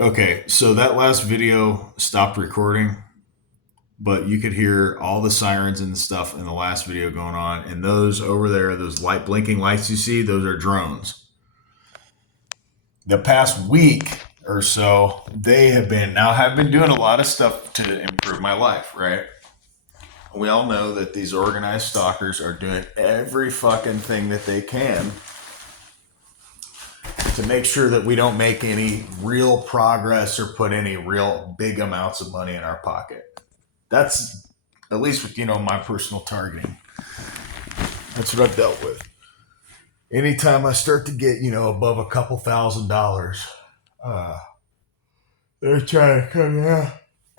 Okay, so that last video stopped recording, but you could hear all the sirens and stuff in the last video going on. And those over there, those light blinking lights you see, those are drones. The past week or so, have been doing a lot of stuff to improve my life, right? We all know that these organized stalkers are doing every fucking thing that they can to make sure that we don't make any real progress or put any real big amounts of money in our pocket. That's at least with my personal targeting. That's what I've dealt with. Anytime I start to get above a couple $1,000s, uh, they're trying to come down.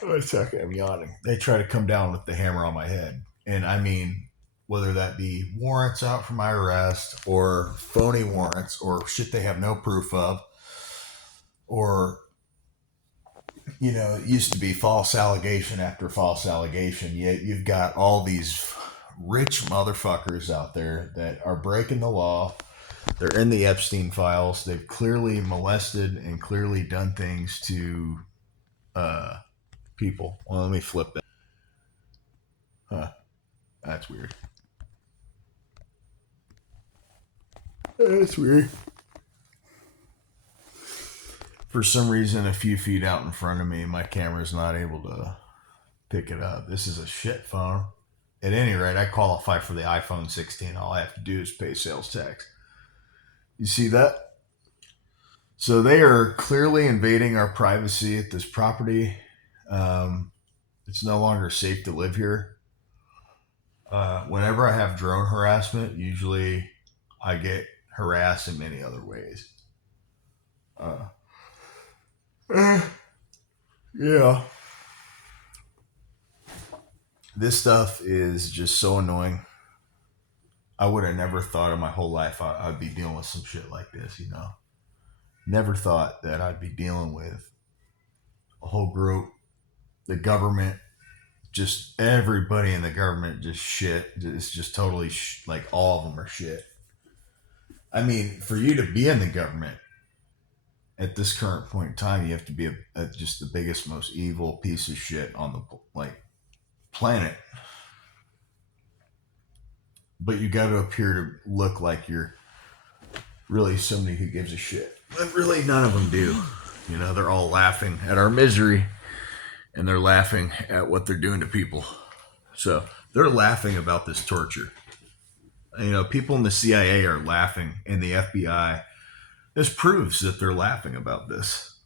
One second, I'm yawning. They try to come down with the hammer on my head, and I mean, whether that be warrants out for my arrest or phony warrants or shit they have no proof of, or it used to be false allegation after false allegation. Yet you've got all these rich motherfuckers out there that are breaking the law. They're in the Epstein files. They've clearly molested and clearly done things to people. Well, let me flip that. Huh. That's weird. That's weird. For some reason, a few feet out in front of me, my camera's not able to pick it up. This is a shit phone. At any rate, I qualify for the iPhone 16. All I have to do is pay sales tax. You see that? So they are clearly invading our privacy at this property. It's no longer safe to live here. Whenever I have drone harassment, usually I get harassed in many other ways. Yeah. This stuff is just so annoying. I would have never thought in my whole life I'd be dealing with some shit like this, Never thought that I'd be dealing with a whole group, the government, just everybody in the government, just shit. It's just totally like all of them are shit. I mean, for you to be in the government at this current point in time, you have to be just the biggest, most evil piece of shit on the planet. But you got to appear to look like you're really somebody who gives a shit. But really, none of them do. They're all laughing at our misery, and they're laughing at what they're doing to people. So they're laughing about this torture. People in the CIA are laughing, and the FBI. This proves that they're laughing about this.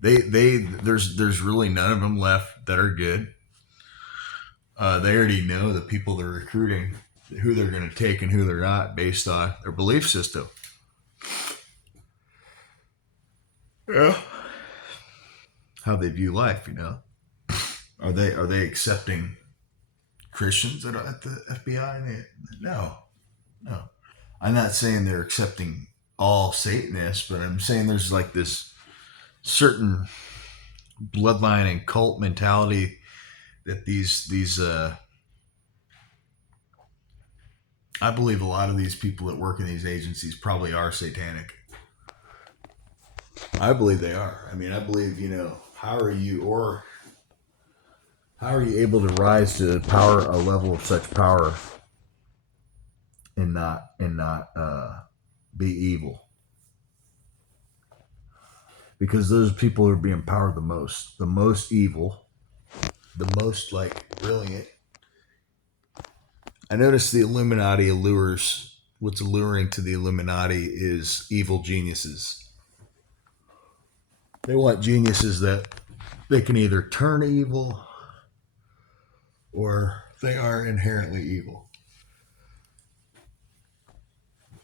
There's really none of them left that are good. They already know the people they're recruiting, who they're going to take and who they're not, based on their belief system. Yeah. How they view life, Are they accepting Christians at the FBI? No. I'm not saying they're accepting all Satanists, but I'm saying there's like this certain bloodline and cult mentality that these I believe a lot of these people that work in these agencies probably are satanic. I believe they are. I mean, I believe, how are you able to rise to power, a level of such power, and not be evil? Because those people are being empowered the most evil, the most brilliant. I noticed the Illuminati allures. What's alluring to the Illuminati is evil geniuses. They want geniuses that they can either turn evil or they are inherently evil,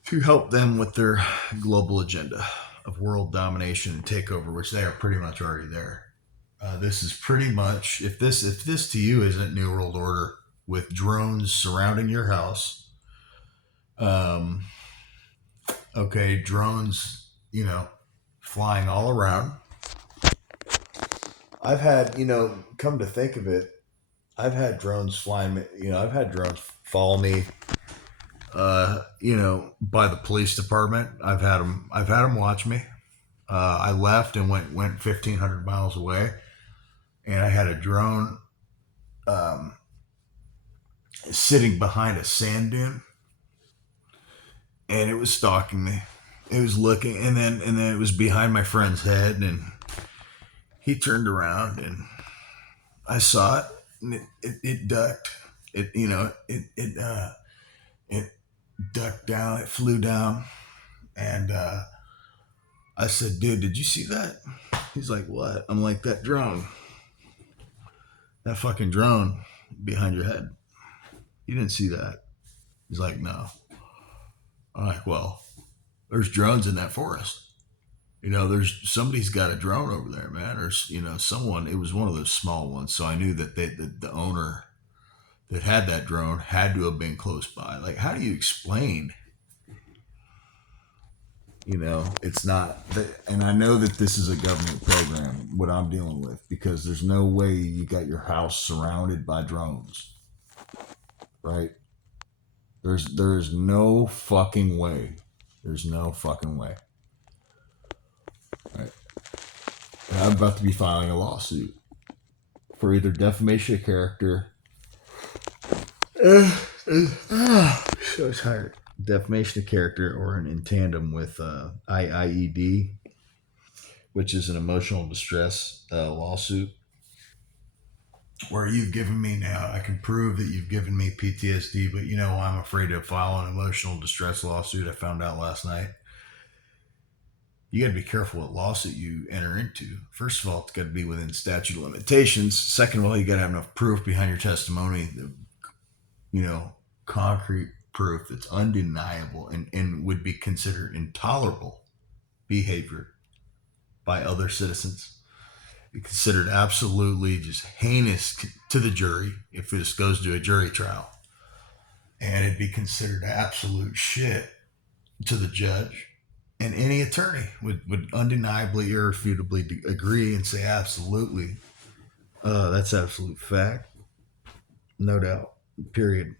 to help them with their global agenda of world domination and takeover, which they are pretty much already there. This is pretty much, if this to you isn't New World Order with drones surrounding your house, okay, drones, flying all around. I've had, come to think of it, I've had drones flying, I've had drones follow me, by the police department. I've had them watch me. I left and went 1,500 miles away, and I had a drone um, sitting behind a sand dune, and it was stalking me. It was looking, and then it was behind my friend's head, and he turned around, and I saw it, and it ducked. It ducked down. It flew down, and I said, "Dude, did you see that?" He's like, "What?" I'm like, "That drone, that fucking drone behind your head. You didn't see that?" He's like, "No." I'm like, "Well, there's drones in that forest. There's somebody's got a drone over there, man, or someone. It was one of those small ones, so I knew that the owner that had that drone had to have been close by. Like, how do you explain? It's not that, and I know that this is a government program, what I'm dealing with, because there's no way you got your house surrounded by drones, right? There's no fucking way. There's no fucking way. Right? And I'm about to be filing a lawsuit for either defamation of character. So tired. Defamation of character, or in tandem with IIED, which is an emotional distress lawsuit, where you've given me, now I can prove that you've given me PTSD, but I'm afraid to file an emotional distress lawsuit. I found out last night. You got to be careful what lawsuit you enter into. First of all, it's got to be within statute of limitations. Second of all, you got to have enough proof behind your testimony, concrete proof that's undeniable and would be considered intolerable behavior by other citizens. Be considered absolutely just heinous to the jury if this goes to a jury trial. And it'd be considered absolute shit to the judge. And any attorney would undeniably, irrefutably agree and say, absolutely, that's absolute fact. No doubt. Period.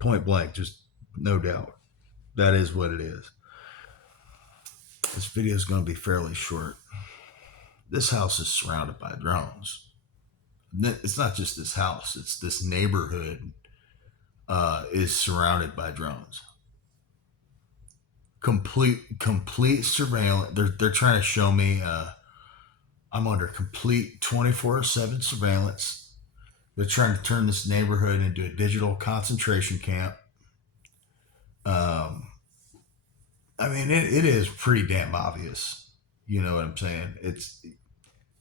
Point blank. Just no doubt. That is what it is. This video is going to be fairly short. This house is surrounded by drones. It's not just this house. It's this neighborhood is surrounded by drones. Complete surveillance. They're trying to show me I'm under complete 24/7 surveillance. They're trying to turn this neighborhood into a digital concentration camp. I mean, it is pretty damn obvious. You know what I'm saying? It's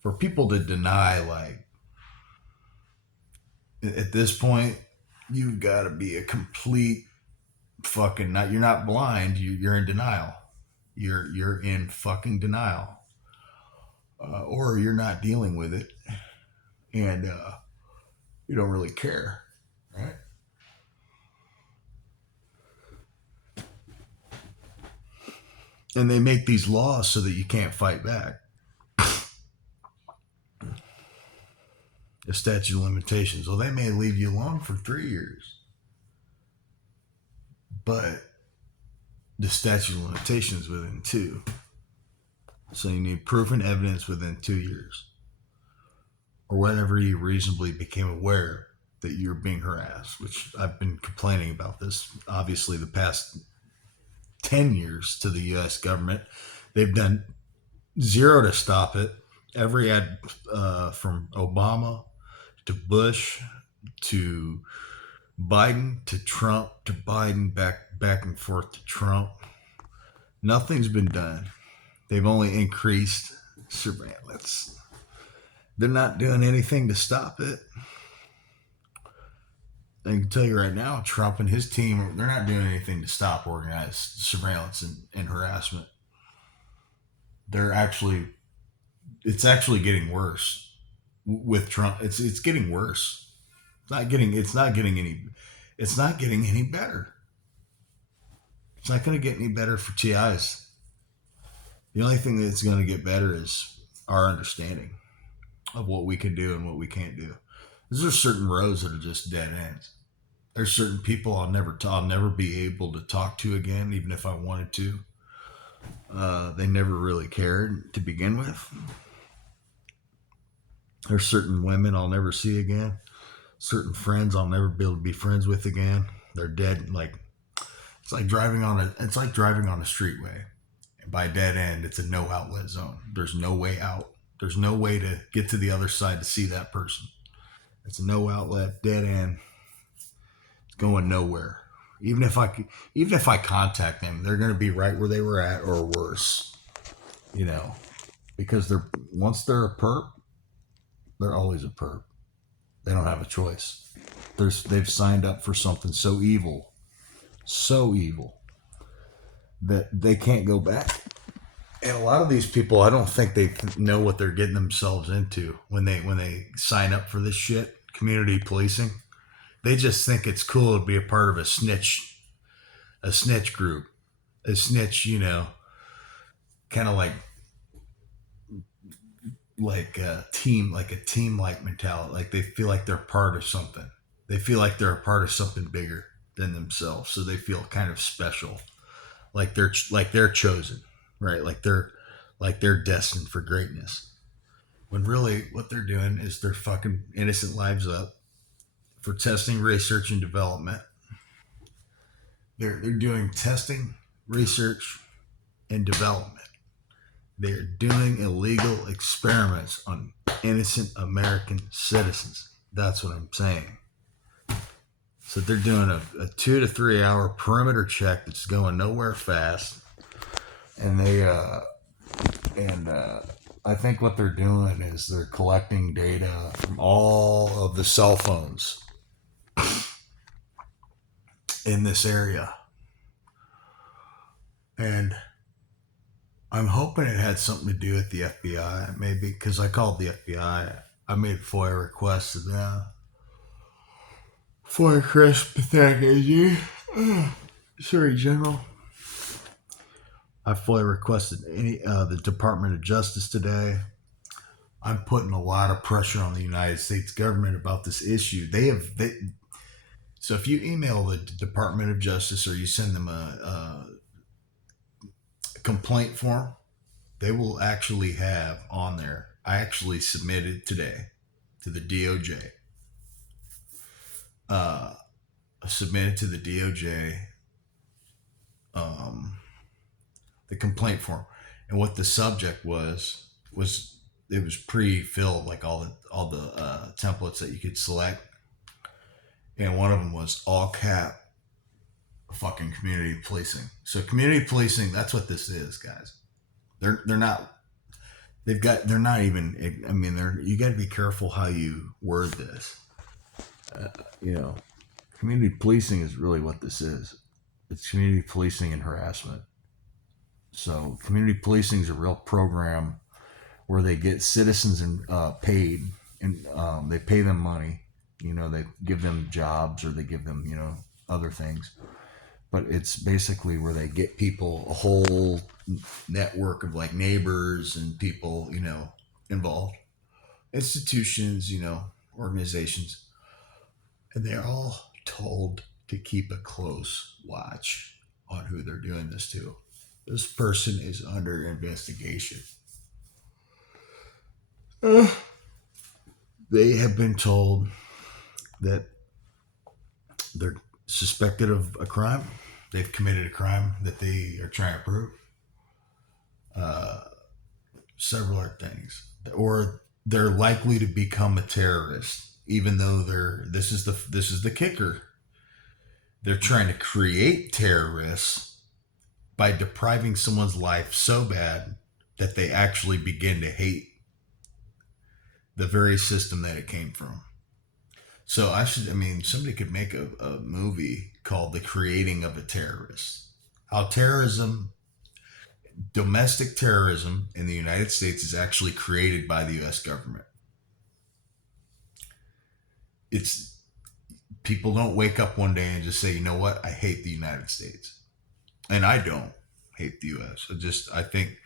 for people to deny, like, at this point, you've got to be a complete fucking, not, you're not blind, you're in denial. You're in fucking denial. Or you're not dealing with it, and you don't really care, right? And they make these laws so that you can't fight back. The statute of limitations. Well, they may leave you alone for 3 years, but the statute of limitations within 2. So you need proof and evidence within 2 years, or whenever you reasonably became aware that you're being harassed, which I've been complaining about this, obviously, the past 10 years to the U.S. government. They've done zero to stop it. Every ad from Obama to Bush to Biden to Trump to Biden, back and forth to Trump, nothing's been done. They've only increased surveillance. They're not doing anything to stop it. I can tell you right now, Trump and his team, they're not doing anything to stop organized surveillance and harassment. It's actually getting worse with Trump. It's getting worse. It's not getting any better. It's not going to get any better for TIs. The only thing that's going to get better is our understanding of what we can do and what we can't do. There's certain roads that are just dead ends. There's certain people I'll never be able to talk to again, even if I wanted to. They never really cared to begin with. There's certain women I'll never see again. Certain friends I'll never be able to be friends with again. They're dead. Like it's like driving on a streetway. And by dead end, it's a no outlet zone. There's no way out. There's no way to get to the other side to see that person. It's a no outlet, dead end. It's going nowhere. Even if I contact them, they're going to be right where they were at or worse. You know, because once they're a perp, they're always a perp. They don't have a choice. They've signed up for something so evil that they can't go back. And a lot of these people, I don't think they know what they're getting themselves into when they sign up for this shit. Community policing. They just think it's cool to be a part of a snitch group, a snitch. Kind of like a team like mentality. Like they feel like they're part of something. They feel like they're a part of something bigger than themselves, so they feel kind of special, like they're chosen, right? Like they're destined for greatness. When really what they're doing is they're fucking innocent lives up for testing, research, and development. They're doing testing, research, and development. They're doing illegal experiments on innocent American citizens. That's what I'm saying. So they're doing a 2 to 3 hour perimeter check that's going nowhere fast, and I think what they're doing is they're collecting data from all of the cell phones in this area, and I'm hoping it had something to do with the FBI, maybe, because I called the FBI. I made a FOIA request to them. FOIA request, pathetic as you. Sorry, General. I FOIA requested the Department of Justice today. I'm putting a lot of pressure on the United States government about this issue. So if you email the Department of Justice or you send them a complaint form, they will actually have on there. I actually submitted today to the DOJ. Submitted to the DOJ the complaint form, and what the subject was it was pre-filled, like all the templates that you could select, and one of them was all cap fucking community policing. So community policing, that's what this is, guys. They're not. They're not even. I mean, you got to be careful how you word this. Community policing is really what this is. It's community policing and harassment. So community policing is a real program where they get citizens paid, and they pay them money. They give them jobs or they give them other things. But it's basically where they get people, a whole network of like neighbors and people involved, institutions, organizations, and they're all told to keep a close watch on who they're doing this to. This person is under investigation. They have been told that they're suspected of a crime. They've committed a crime that they are trying to prove. Several other things, or they're likely to become a terrorist, even though this is the kicker. They're trying to create terrorists by depriving someone's life so bad that they actually begin to hate the very system that it came from. So somebody could make a movie called The Creating of a Terrorist. How domestic terrorism in the United States is actually created by the US government. People don't wake up one day and just say, you know what, I hate the United States. And I don't hate the US. I think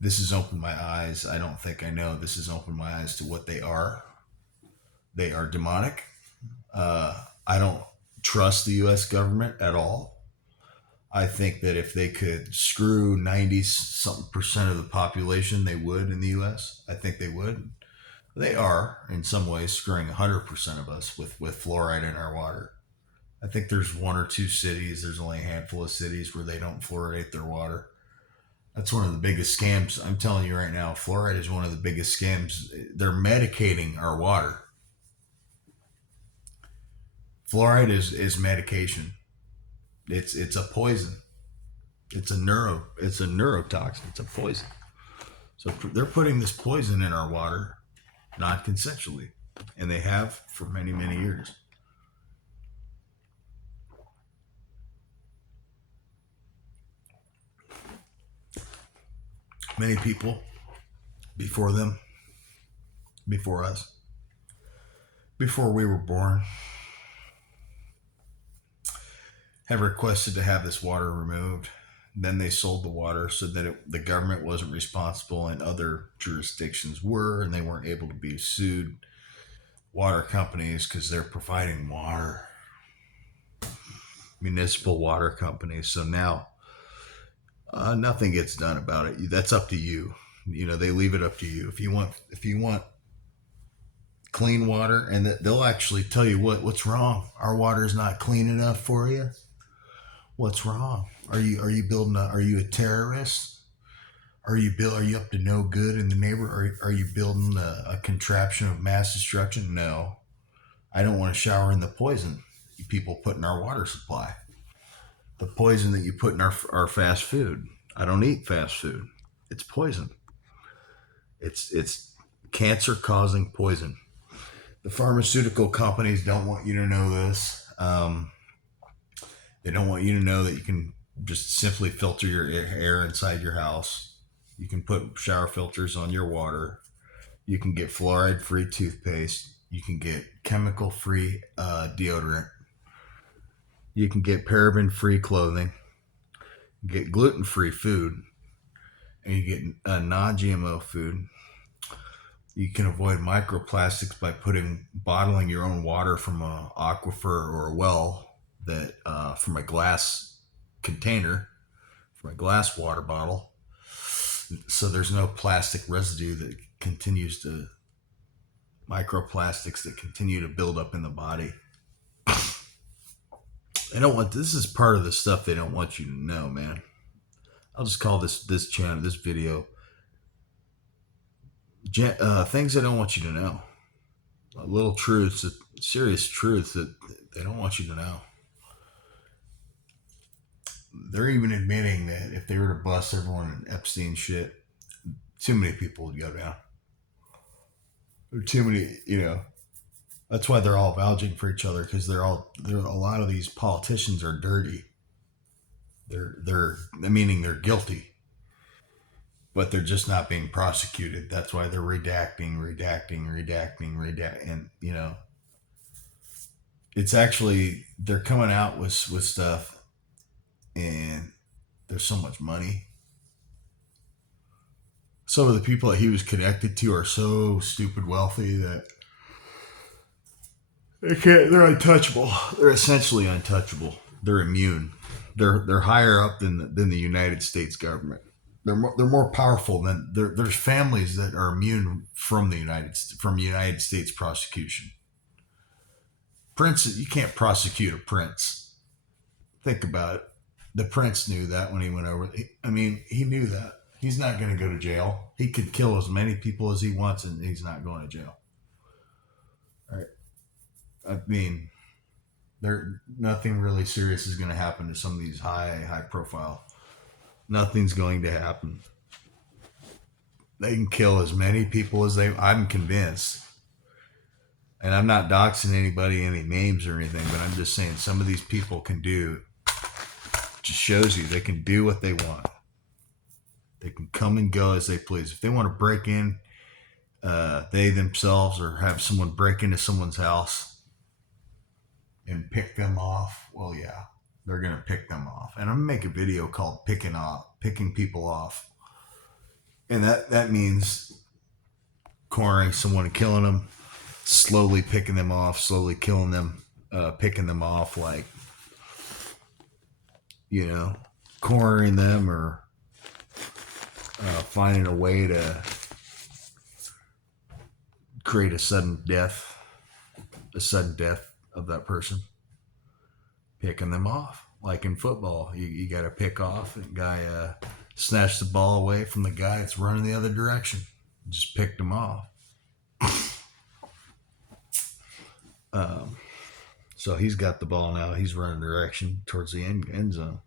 this has opened my eyes. I don't think I know. This has opened my eyes to what they are. They are demonic. I don't trust the US government at all. I think that if they could screw 90 something percent of the population, they would in the US. I think they would. They are, in some ways, screwing 100% of us with fluoride in our water. I think there's one or two cities, there's only a handful of cities where they don't fluoridate their water. That's one of the biggest scams. I'm telling you right now, fluoride is one of the biggest scams. They're medicating our water. Fluoride is medication. It's a poison. It's a neurotoxin. It's a poison. So they're putting this poison in our water, non-consensually, and they have for many, many years. Many people before them, before us, before we were born, have requested to have this water removed. Then they sold the water so that the government wasn't responsible and other jurisdictions were, and they weren't able to be sued. Water companies, because they're providing water, municipal water companies. So now nothing gets done about it. That's up to you. They leave it up to you. If you want clean water, and they'll actually tell you what's wrong. Our water is not clean enough for you. What's wrong? Are you a terrorist? Are you up to no good in the neighborhood? Are you building a contraption of mass destruction? No. I don't want to shower in the poison people put in our water supply. The poison that you put in our fast food. I don't eat fast food. It's poison. It's cancer causing poison. The pharmaceutical companies don't want you to know this. They don't want you to know that you can just simply filter your air inside your house. You can put shower filters on your water. You can get fluoride-free toothpaste. You can get chemical-free deodorant. You can get paraben-free clothing. You get gluten-free food. And you get non-GMO food. You can avoid microplastics by bottling your own water from an aquifer or a well, that from a glass container, from a glass water bottle. So there's no plastic residue that microplastics that continue to build up in the body. This is part of the stuff they don't want you to know, man. I'll just call this channel, this video, things I don't want you to know. Little truths, serious truths that they don't want you to know. They're even admitting that if they were to bust everyone in Epstein shit, too many people would go down. There are too many, That's why they're all vouching for each other, because a lot of these politicians are dirty. Meaning they're guilty, but they're just not being prosecuted. That's why they're redacting, and it's actually they're coming out with stuff. And there's so much money. Some of the people that he was connected to are so stupid wealthy that they're untouchable. They're essentially untouchable. They're immune. They're higher up than the United States government. They're more powerful than there's families that are immune from United States prosecution. Prince, you can't prosecute a prince. Think about it. The prince knew that when he went over. He knew that. He's not going to go to jail. He could kill as many people as he wants, and he's not going to jail. All right. Nothing really serious is going to happen to some of these high profile. Nothing's going to happen. They can kill as many people as I'm convinced. And I'm not doxing anybody, any names or anything, but I'm just saying some of these people can do. Just shows you they can do what they want. They can come and go as they please. If they want to break in, they themselves, or have someone break into someone's house and pick them off, well, yeah, they're going to pick them off. And I'm going to make a video called picking people off. And that means cornering someone and killing them, slowly picking them off, slowly killing them, picking them off, like, cornering them or finding a way to create a sudden death of that person, picking them off. Like in football, you got to pick off. The guy snatched the ball away from the guy that's running the other direction. Just picked him off. So he's got the ball now. He's running direction towards the end zone.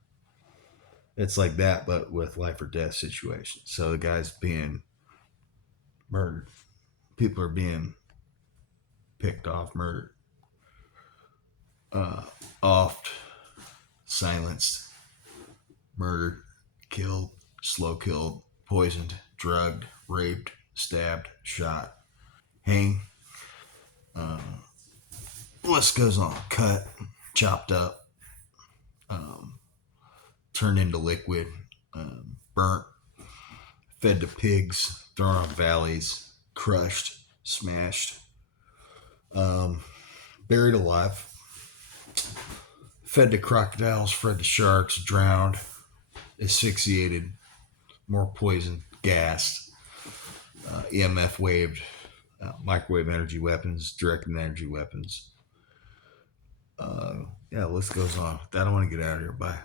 It's like that, but with life or death situations. So the guy's being murdered. People are being picked off, murdered, offed, silenced, murdered, killed, slow killed, poisoned, drugged, raped, stabbed, shot, hanged. List goes on. Cut, chopped up, turned into liquid, burnt, fed to pigs, thrown on valleys, crushed, smashed, buried alive, fed to crocodiles, fed to sharks, drowned, asphyxiated, more poison, gassed, EMF waved, microwave energy weapons, directed energy weapons. Yeah, the list goes on. I don't want to get out of here. Bye.